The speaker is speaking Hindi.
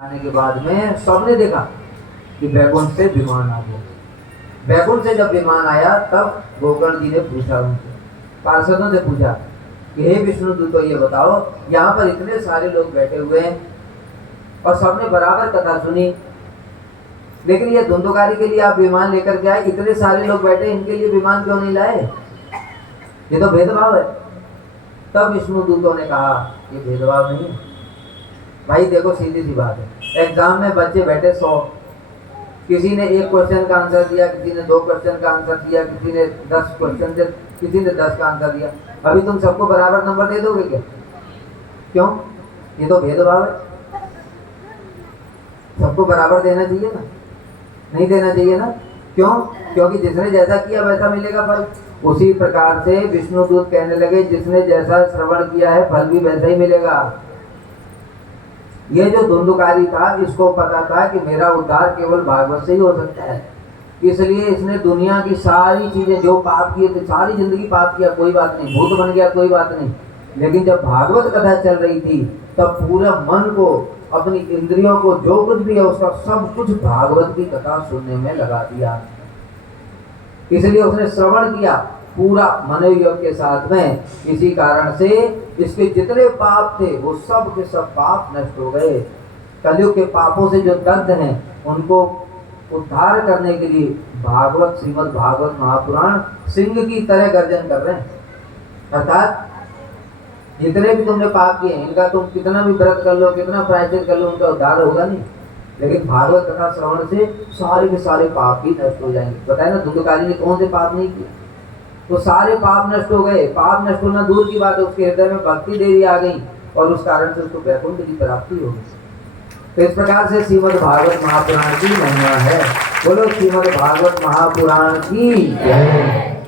आने के बाद में सबने देखा कि बैकुंठ से विमान आ गया। बैकुंठ से जब विमान आया तब गोकर्ण जी ने पूछा, उनसे पार्षदों से पूछा कि हे विष्णु दूतो, ये बताओ यहाँ पर इतने सारे लोग बैठे हुए हैं और सबने बराबर कथा सुनी, लेकिन ये धुंधुकारी के लिए आप विमान लेकर के आए, इतने सारे लोग बैठे, इनके लिए विमान क्यों नहीं लाए? ये तो भेदभाव है। तब विष्णु दूतों ने कहा ये भेदभाव नहीं है भाई, देखो सीधी सी बात है। एग्जाम में बच्चे बैठे 100, किसी ने 1 क्वेश्चन का आंसर दिया, किसी ने 2 क्वेश्चन का आंसर दिया, किसी ने 10 क्वेश्चन से, किसी ने 10 का आंसर दिया। अभी तुम सबको बराबर नंबर दे दोगे क्या? क्यों? ये तो भेदभाव है। सबको बराबर देना चाहिए ना? नहीं देना चाहिए ना? क्यों? क्योंकि जिसने जैसा किया वैसा मिलेगा फल। उसी प्रकार से विष्णुदूत कहने लगे, जिसने जैसा श्रवण किया है फल भी वैसा ही मिलेगा। ये जो धुंधुकारी था, इसको पता था कि मेरा उद्धार केवल भागवत से ही हो सकता है, इसलिए इसने दुनिया की सारी चीजें जो पाप किए थे, सारी जिंदगी पाप किया, कोई बात नहीं, भूत बन गया, कोई बात नहीं, लेकिन जब भागवत कथा चल रही थी तब पूरा मन को, अपनी इंद्रियों को, जो कुछ भी है उसका सब कुछ भागवत की कथा सुनने में लगा दिया। इसलिए उसने श्रवण किया पूरा मनोयोग के साथ में। इसी कारण से इसके जितने पाप थे वो सब के सब पाप नष्ट हो गए। कलयुग के पापों से जो दग्ध हैं उनको उद्धार करने के लिए भागवत, श्रीमद् भागवत महापुराण सिंह की तरह गर्जन कर रहे हैं। अर्थात जितने भी तुमने पाप किए इनका तुम कितना भी व्रत कर लो, कितना प्रायश्चित कर लो, उनका उद्धार होगा नहीं, लेकिन भागवत कथा श्रवण से सारे के सारे पाप भी नष्ट हो जाएंगे। बताए ना, धुंधुकारी ने कौन से पाप नहीं किए, तो सारे पाप नष्ट हो गए। पाप नष्ट होना दूर की बात है, उसके हृदय में भक्ति देवी आ गई और उस कारण से उसको वैकुंठ की प्राप्ति हो गई। तो इस प्रकार से श्रीमद् भागवत महापुराण की महिमा है। बोलो श्रीमद् भागवत महापुराण की जय।